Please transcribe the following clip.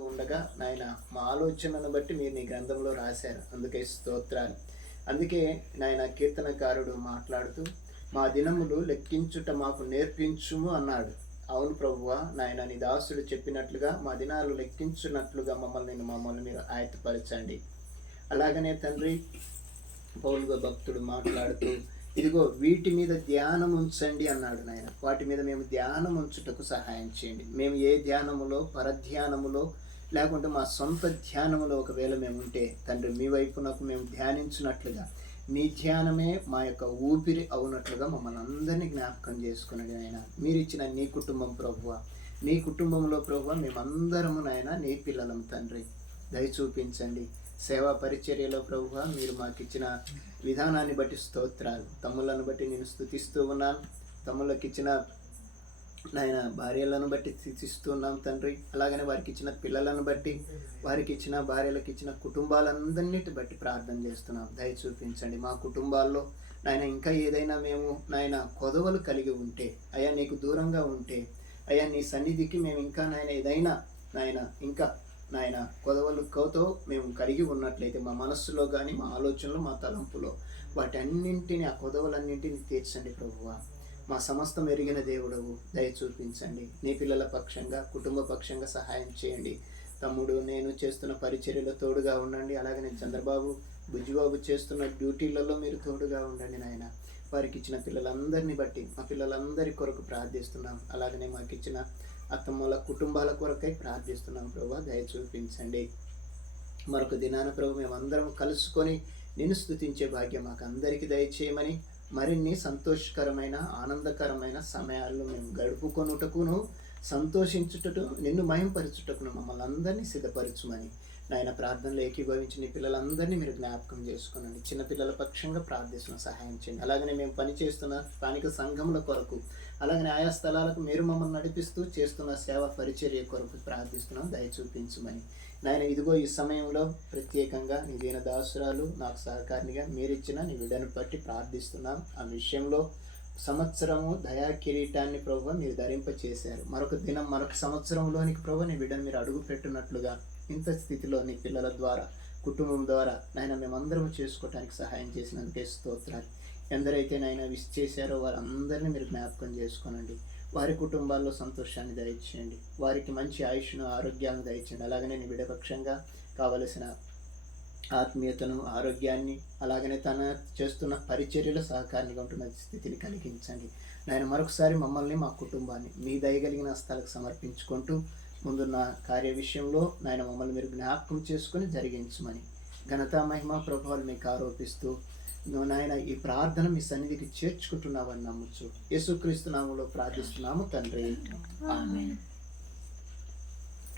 ఉండగా నాయన మా ఆలోచనను బట్టి మీరు నీ గ్రంథంలో రాశారు. అందుకే స్తోత్రాలు. అందుకే నాయన కీర్తనకారుడు మాట్లాడుతూ మా దినములు లెక్కించుట మాకు నేర్పించుము అన్నాడు. అవును ప్రభువ నాయన నీ దాసుడు చెప్పినట్లుగా మా దినాలు లెక్కించున్నట్లుగా మమ్మల్ని మమ్మల్ని మీరు ఆయత్తపరచండి. అలాగనే తండ్రి పౌలుగా భక్తుడు మాట్లాడుతూ ఇదిగో వీటి మీద ధ్యానం ఉంచండి అన్నాడు నాయన. వాటి మీద మేము ధ్యానం ఉంచుటకు సహాయం చేయండి. మేము ఏ ధ్యానములో పరధ్యానములో లేకుంటే మా సొంత ధ్యానములో ఒకవేళ మేము ఉంటే తండ్రి మీ వైపునకు మేము ధ్యానించినట్లుగా మీ ధ్యానమే మా యొక్క ఊపిరి అవునట్లుగా మమ్మల్ని అందరినీ జ్ఞాపకం చేసుకున్నది నాయన. మీరు ఇచ్చిన నీ కుటుంబం ప్రభువ. నీ కుటుంబంలో ప్రభువ మేమందరము నాయన నీ పిల్లలం తండ్రి. దయ చూపించండి. సేవా పరిచర్యలో ప్రభువ మీరు మాకు ఇచ్చిన విధానాన్ని బట్టి స్తోత్రాలు. తమ్ములను బట్టి నేను స్థుతిస్తూ ఉన్నాను. తమ్ముళ్ళకి ఇచ్చిన నాయన భార్యలను బట్టి స్థితిస్తున్నాం తండ్రి. అలాగనే వారికి ఇచ్చిన పిల్లలను బట్టి వారికి ఇచ్చిన భార్యలకు ఇచ్చిన కుటుంబాలందరినీ బట్టి ప్రార్థన చేస్తున్నాం. దయ చూపించండి. మా కుటుంబాల్లో నాయన ఇంకా ఏదైనా మేము నాయన కొదవలు కలిగి ఉంటే అయ్యా నీకు దూరంగా ఉంటే అయ్యా నీ సన్నిధికి మేము ఇంకా నాయన ఏదైనా నాయన ఇంకా నాయన కొదవలతో మేము కలిగి ఉన్నట్లయితే మా మనస్సులో కానీ మా ఆలోచనలో మా తలంపులో వాటన్నింటిని ఆ కొదవలన్నింటిని తీర్చండి ప్రభువా. మా సమస్తం ఎరిగిన దేవుడవు దయ చూపించండి. నీ పిల్లల పక్షంగా కుటుంబ పక్షంగా సహాయం చేయండి. తమ్ముడు నేను చేస్తున్న పరిచర్యలో తోడుగా ఉండండి. అలాగనే చంద్రబాబు బుజ్జిబాబు చేస్తున్న డ్యూటీలలో మీరు తోడుగా ఉండండి నాయన. వారికి ఇచ్చిన పిల్లలందరినీ బట్టి మా పిల్లలందరి కొరకు ప్రార్థిస్తున్నాం. అలాగనే మాకు ఇచ్చిన అత్తమ్మల కుటుంబాల కొరకై ప్రార్థిస్తున్నాం ప్రభా దయ చూపించండి. మరొక దినాన ప్రభు మేమందరం కలుసుకొని నిన్ను స్థుతించే భాగ్యం మాకు అందరికీ దయచేయమని మరిన్ని సంతోషకరమైన ఆనందకరమైన సమయాల్లో మేము గడుపుకొనుటకును సంతోషించుటకు నిన్ను మయంపరచుటకును మమ్మల్ని అందరినీ సిద్ధపరచుమని నాయన ప్రార్థనలో ఏకీభవించి నీ పిల్లలందరినీ మీరు జ్ఞాపకం చేసుకోనండి. చిన్నపిల్లల పక్షంగా ప్రార్థిస్తున్న సహాయం చేయండి. అలాగనే మేము పనిచేస్తున్న స్థానిక సంఘముల కొరకు అలాగనే ఆయా స్థలాలకు మీరు మమ్మల్ని నడిపిస్తూ చేస్తున్న సేవ పరిచర్య కొరకు ప్రార్థిస్తున్నాం. దయచూపించమని నాయన ఇదిగో ఈ సమయంలో ప్రత్యేకంగా నీ దీన దాసురాలు నాకు సహకారినిగా మీరిచ్చిన నీ విడను బట్టి ప్రార్థిస్తున్నాం. ఆ విషయంలో సంవత్సరము దయా కిరీటాన్ని ప్రభు మీరు ధరింప చేశారు మరొక దినం మరొక సంవత్సరంలోనికి ప్రభు నీ బిడ్డను మీరు అడుగు పెట్టినట్లుగా ఇంత స్థితిలో నీ పిల్లల ద్వారా కుటుంబం ద్వారా నాయన మేమందరం చేసుకోవటానికి సహాయం చేసినందుకే స్తోత్రాలు. ఎందరైతే నాయన విష్ చేశారో వారందరినీ మీరు జ్ఞాపకం చేసుకోనండి. వారి కుటుంబాల్లో సంతోషాన్ని దయచేయండి. వారికి మంచి ఆయుష్ను ఆరోగ్యాలను దయచేయండి. అలాగనే నీ విడపక్షంగా కావలసిన ఆత్మీయతను ఆరోగ్యాన్ని అలాగనే తన చేస్తున్న పరిచర్యల సహకారిగా ఉంటున్న స్థితిని కలిగించండి. నాయన మరొకసారి మమ్మల్ని మా కుటుంబాన్ని మీ దయగలిగిన హస్తాలకు సమర్పించుకుంటూ ముందున్న కార్య విషయంలో నాయన మమ్మల్ని మీరు జ్ఞాపకం చేసుకొని జరిగించమని ఘనత మహిమ ప్రభావాలు మీకు ఆరోపిస్తూ నువ్వు నాయన ఈ ప్రార్థన మీ సన్నిధికి చేర్చుకుంటున్నావని నమ్ముచ్చు యేసుక్రీస్తు నామంలో ప్రార్థిస్తున్నాము తండ్రి.